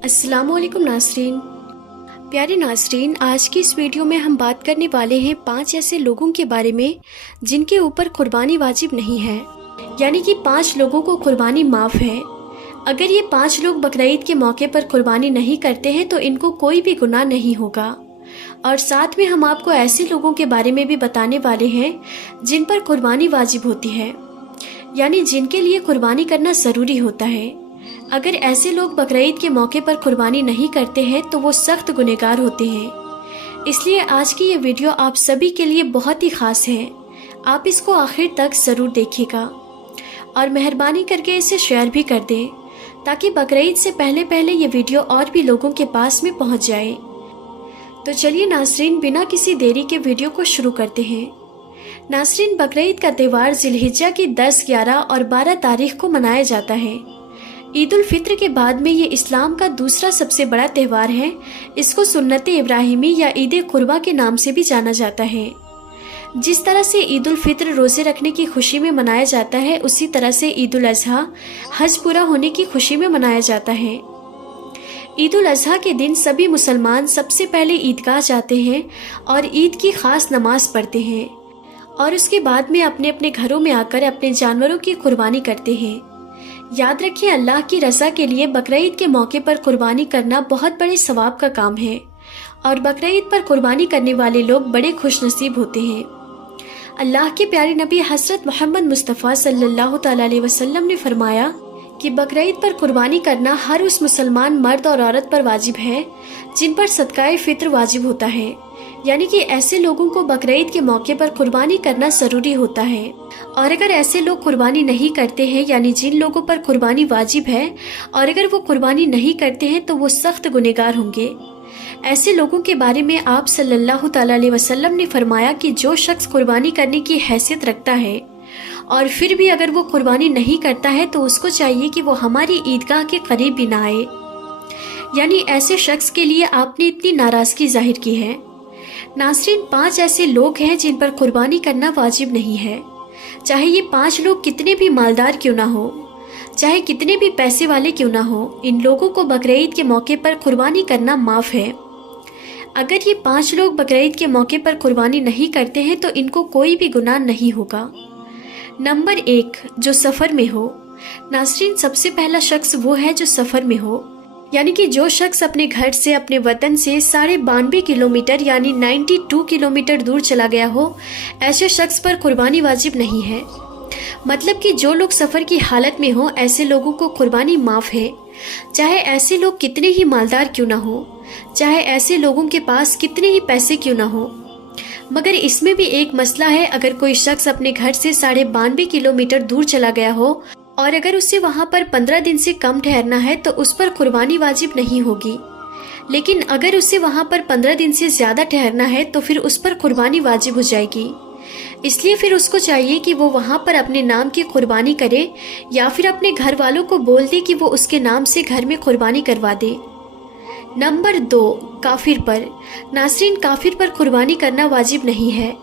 अस्सलाम वालेकुम नाज़रीन। प्यारे नाज़रीन, आज की इस वीडियो में हम बात करने वाले हैं 5 ऐसे लोगों के बारे में जिनके ऊपर कुर्बानी वाजिब नहीं है, यानी कि 5 लोगों को कुर्बानी माफ़ है। अगर ये 5 लोग बकरीद के मौके पर कुर्बानी नहीं करते हैं तो इनको कोई भी गुनाह नहीं होगा। और साथ में हम आपको ऐसे लोगों के बारे में भी बताने वाले हैं जिन पर कुर्बानी वाजिब होती है, यानी जिनके लिए कुर्बानी करना ज़रूरी होता है। अगर ऐसे लोग बकरीद के मौके पर कुर्बानी नहीं करते हैं तो वो सख्त गुनहगार होते हैं। इसलिए आज की ये वीडियो आप सभी के लिए बहुत ही ख़ास है। आप इसको आखिर तक ज़रूर देखिएगा और मेहरबानी करके इसे शेयर भी कर दें ताकि बकरीद से पहले पहले ये वीडियो और भी लोगों के पास में पहुंच जाए। तो चलिए नाज़रीन, बिना किसी देरी के वीडियो को शुरू करते हैं। नाज़रीन, बकरीद का त्यौहार ज़िलहिज्जा की 10, 11 और 12 तारीख को मनाया जाता है। ईद उल फित्र के बाद में ये इस्लाम का दूसरा सबसे बड़ा त्यौहार है। इसको सुन्नत इब्राहिमी या ईद कुर्बा के नाम से भी जाना जाता है। जिस तरह से ईद उल फित्र रोज़े रखने की खुशी में मनाया जाता है, उसी तरह से ईद उल अज़हा हज पूरा होने की खुशी में मनाया जाता है। ईद उल अज़हा के दिन सभी मुसलमान सबसे पहले ईदगाह जाते हैं और ईद की ख़ास नमाज पढ़ते हैं और उसके बाद में अपने अपने घरों में आकर अपने जानवरों की कुर्बानी करते हैं। याद रखिए, अल्लाह की रज़ा के लिए बकरीद के मौके पर कुर्बानी करना बहुत बड़े सवाब का काम है और बकरीद पर कुर्बानी करने वाले लोग बड़े खुशनसीब होते हैं। अल्लाह के प्यारे नबी हज़रत मोहम्मद मुस्तफ़ा सल्लल्लाहु अलैहि वसल्लम ने फरमाया कि बकरीद पर कुर्बानी करना हर उस मुसलमान मर्द और औरत पर वाजिब है जिन पर सदकाए फ़ित्र वाजिब होता है, यानी कि ऐसे लोगों को बकरीद के मौके पर कुर्बानी करना ज़रूरी होता है। और अगर ऐसे लोग कुर्बानी नहीं करते हैं, यानी जिन लोगों पर कुर्बानी वाजिब है और अगर वो कुर्बानी नहीं करते हैं तो वो सख्त गुनहगार होंगे। ऐसे लोगों के बारे में आप सल्लल्लाहु अलैहि वसल्लम ने फरमाया कि जो शख्स कुर्बानी करने की हैसियत रखता है और फिर भी अगर वो कुर्बानी नहीं करता है तो उसको चाहिए कि वो हमारी ईदगाह के करीब भी ना आए, यानी ऐसे शख्स के लिए आपने इतनी नाराज़गी जाहिर की है। नाज़रीन, 5 ऐसे लोग हैं जिन पर कुर्बानी करना वाजिब नहीं है। चाहे ये 5 लोग कितने भी मालदार क्यों ना हो, चाहे कितने भी पैसे वाले क्यों ना हो, इन लोगों को बकरीद के मौके पर कुर्बानी करना माफ़ है। अगर ये 5 लोग बकरीद के मौके पर कुर्बानी नहीं करते हैं तो इनको कोई भी गुनाह नहीं होगा। नंबर 1, जो सफ़र में हो। नाज़रीन, सबसे पहला शख्स वो है जो सफ़र में हो, यानी कि जो शख्स अपने घर से, अपने वतन से 92.5 किलोमीटर यानी 92 किलोमीटर दूर चला गया हो, ऐसे शख्स पर कुर्बानी वाजिब नहीं है। मतलब कि जो लोग सफ़र की हालत में हो, ऐसे लोगों को कुर्बानी माफ़ है, चाहे ऐसे लोग कितने ही मालदार क्यों ना हो, चाहे ऐसे लोगों के पास कितने ही पैसे क्यों ना हो। मगर इसमें भी एक मसला है। अगर कोई शख्स अपने घर से 92.5 किलोमीटर दूर चला गया हो और अगर उसे वहाँ पर 15 दिन से कम ठहरना है तो उस पर कुर्बानी वाजिब नहीं होगी। लेकिन अगर उसे वहाँ पर 15 दिन से ज़्यादा ठहरना है तो फिर उस पर कुर्बानी वाजिब हो जाएगी। इसलिए फिर उसको चाहिए कि वो वहाँ पर अपने नाम की कुर्बानी करे या फिर अपने घर वालों को बोल दे कि वो उसके नाम से घर में कुर्बानी करवा दे। नंबर 2, काफिर पर। नाज़रीन, काफिर पर कुर्बानी करना वाजिब नहीं है।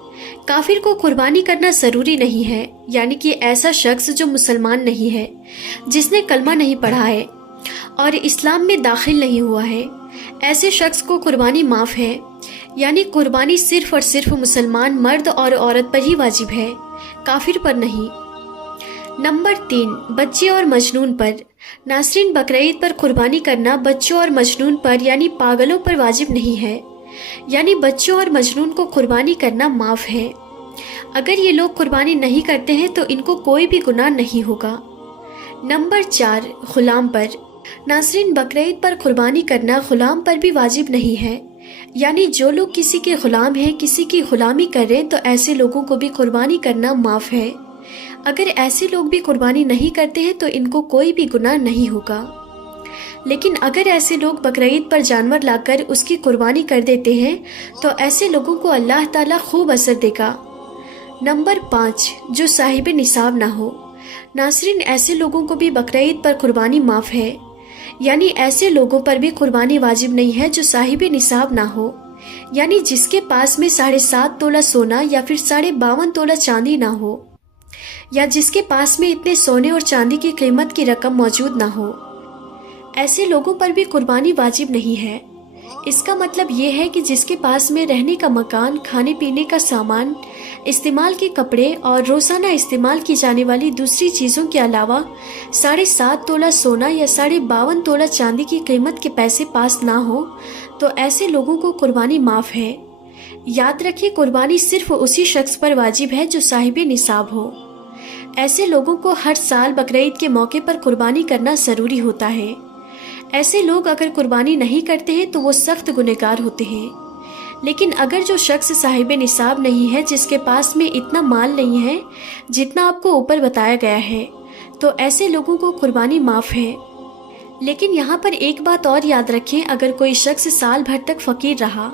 काफिर को कुर्बानी करना ज़रूरी नहीं है, यानी कि ऐसा शख्स जो मुसलमान नहीं है, जिसने कलमा नहीं पढ़ा है और इस्लाम में दाखिल नहीं हुआ है, ऐसे शख्स को कुर्बानी माफ़ है। यानी कुर्बानी सिर्फ और सिर्फ मुसलमान मर्द और औरत पर ही वाजिब है, काफिर पर नहीं। नंबर 3, बच्चे और मजनून पर। नाज़रीन, बकरीद पर कुर्बानी करना बच्चों और मजनून पर यानी पागलों पर वाजिब नहीं है, यानी बच्चों और मजनून को कुर्बानी करना माफ़ है। अगर ये लोग कुर्बानी नहीं करते हैं तो इनको कोई भी गुनाह नहीं होगा। नंबर 4, ग़ुलाम पर। नाज़रीन, बकरीद पर कुर्बानी करना ग़ुलाम पर भी वाजिब नहीं है, यानी जो लोग किसी के ग़ुलाम हैं, किसी की ग़ुलामी करें, तो ऐसे लोगों को भी कुर्बानी करना माफ़ है। अगर ऐसे लोग भी कुर्बानी नहीं करते हैं तो इनको कोई भी गुनाह नहीं होगा। लेकिन अगर ऐसे लोग बकरीद पर जानवर लाकर उसकी कुर्बानी कर देते हैं तो ऐसे लोगों को अल्लाह ताला खूब असर देगा। नंबर 5, जो साहिब निसाब ना हो। नाज़रीन, ऐसे लोगों को भी बकरीद पर कुर्बानी माफ़ है, यानी ऐसे लोगों पर भी कुर्बानी वाजिब नहीं है जो साहिब निसाब ना हो, यानी जिसके पास में 7.5 तोला सोना या फिर 52.5 तोला चांदी ना हो, या जिसके पास में इतने सोने और चांदी की कीमत की रकम मौजूद ना हो। ऐसे लोगों पर भी कुर्बानी वाजिब नहीं है। इसका मतलब ये है कि जिसके पास में रहने का मकान, खाने पीने का सामान, इस्तेमाल के कपड़े और रोज़ाना इस्तेमाल की जाने वाली दूसरी चीज़ों के अलावा 7.5 तोला सोना या 52.5 तोला चांदी की कीमत के पैसे पास ना हो, तो ऐसे लोगों को कुर्बानी माफ़ है। याद रखिए, कुर्बानी सिर्फ उसी शख्स पर वाजिब है जो साहिब निसाब हो। ऐसे लोगों को हर साल बकरीद के मौके पर कुर्बानी करना ज़रूरी होता है। ऐसे लोग अगर कुर्बानी नहीं करते हैं तो वो सख्त गुनहगार होते हैं। लेकिन अगर जो शख्स साहिब निसाब नहीं है, जिसके पास में इतना माल नहीं है जितना आपको ऊपर बताया गया है, तो ऐसे लोगों को कुर्बानी माफ़ है। लेकिन यहाँ पर एक बात और याद रखें, अगर कोई शख्स साल भर तक फ़कीर रहा,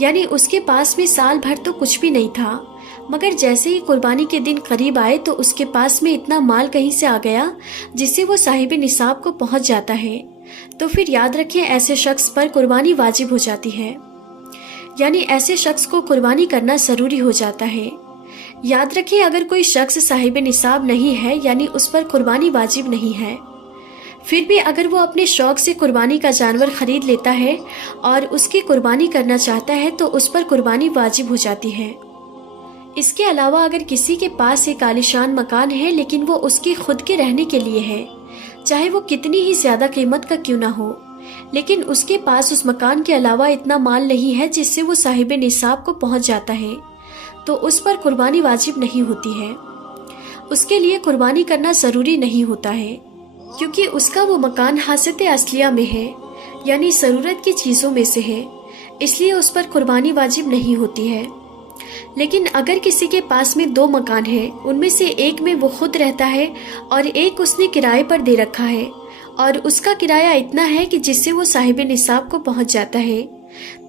यानी उसके पास में साल भर तो कुछ भी नहीं था, मगर जैसे ही कुर्बानी के दिन करीब आए तो उसके पास में इतना माल कहीं से आ गया जिससे वो साहिब निसाब को पहुँच जाता है, तो फिर याद रखें ऐसे शख्स पर कुर्बानी वाजिब हो जाती है। यानी ऐसे शख्स को कुर्बानी करना ज़रूरी हो जाता है। याद रखें, अगर कोई शख्स साहिब निसाब नहीं है, यानी उस पर कुर्बानी वाजिब नहीं है, फिर भी अगर वो अपने शौक़ से कुर्बानी का जानवर ख़रीद लेता है और उसकी कुर्बानी करना चाहता है तो उस पर कुर्बानी वाजिब हो जाती है। इसके अलावा अगर किसी के पास एक आलीशान मकान है लेकिन वो उसके खुद के रहने के लिए है, चाहे वो कितनी ही ज़्यादा कीमत का क्यों ना हो, लेकिन उसके पास उस मकान के अलावा इतना माल नहीं है जिससे वो साहिब निसाब को पहुंच जाता है, तो उस पर कुर्बानी वाजिब नहीं होती है। उसके लिए कुर्बानी करना ज़रूरी नहीं होता है, क्योंकि उसका वो मकान हासियत असलिया में है, यानी ज़रूरत की चीज़ों में से है, इसलिए उस पर कुर्बानी वाजिब नहीं होती है। लेकिन अगर किसी के पास में 2 मकान हैं, उनमें से एक में वो खुद रहता है और एक उसने किराए पर दे रखा है, और उसका किराया इतना है कि जिससे वो साहिब निसाब को पहुंच जाता है,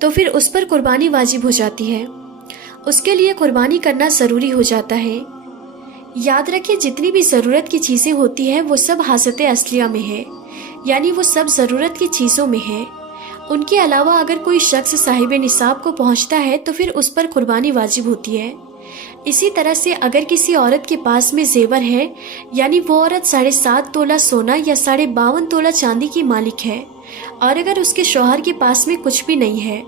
तो फिर उस पर कुर्बानी वाजिब हो जाती है। उसके लिए कुर्बानी करना ज़रूरी हो जाता है। याद रखिए, जितनी भी ज़रूरत की चीज़ें होती हैं वो सब हासियत असलिया में है, यानी वो सब ज़रूरत की चीज़ों में है। उनके अलावा अगर कोई शख्स साहिब निसाब को पहुंचता है तो फिर उस पर कुर्बानी वाजिब होती है। इसी तरह से अगर किसी औरत के पास में जेवर है, यानी वो औरत 7.5 तोला सोना या 52.5 तोला चांदी की मालिक है, और अगर उसके शौहर के पास में कुछ भी नहीं है,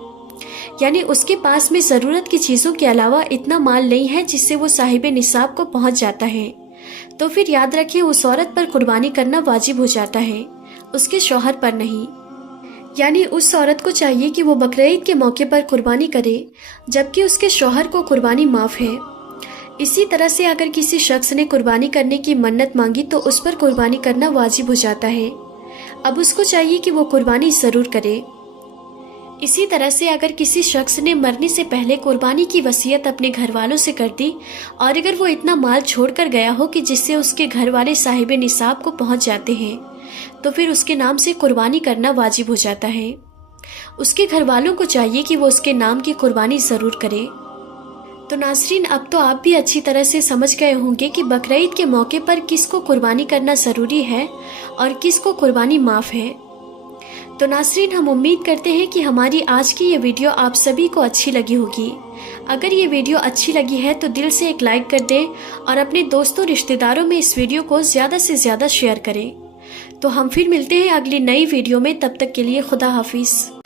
यानी उसके पास में ज़रूरत की चीज़ों के अलावा इतना माल नहीं है जिससे वो साहिब निसाब को पहुंच जाता है, तो फिर याद रखिए उस औरत पर कुर्बानी करना वाजिब हो जाता है, उसके शौहर पर नहीं। यानी उस औरत को चाहिए कि वो बकरीद के मौके पर कुर्बानी करे, जबकि उसके शौहर को कुर्बानी माफ़ है। इसी तरह से अगर किसी शख्स ने कुर्बानी करने की मन्नत मांगी तो उस पर कुर्बानी करना वाजिब हो जाता है। अब उसको चाहिए कि वो कुर्बानी ज़रूर करे। इसी तरह से अगर किसी शख्स ने मरने से पहले कुर्बानी की वसीयत अपने घर वालों से कर दी, और अगर वो इतना माल छोड़ कर गया हो कि जिससे उसके घर वाले साहिब निसाब को पहुँच जाते हैं, तो फिर उसके नाम से कुर्बानी करना वाजिब हो जाता है। उसके घर वालों को चाहिए कि वो उसके नाम की कुर्बानी ज़रूर करे। तो नाज़रीन, अब तो आप भी अच्छी तरह से समझ गए होंगे कि बकरीद के मौके पर किसको कुर्बानी करना ज़रूरी है और किसको कुर्बानी माफ़ है। तो नाज़रीन, हम उम्मीद करते हैं कि हमारी आज की ये वीडियो आप सभी को अच्छी लगी होगी। अगर ये वीडियो अच्छी लगी है तो दिल से एक लाइक कर दें और अपने दोस्तों रिश्तेदारों में इस वीडियो को ज़्यादा से ज़्यादा शेयर करें। तो हम फिर मिलते हैं अगली नई वीडियो में, तब तक के लिए खुदा हाफिज़।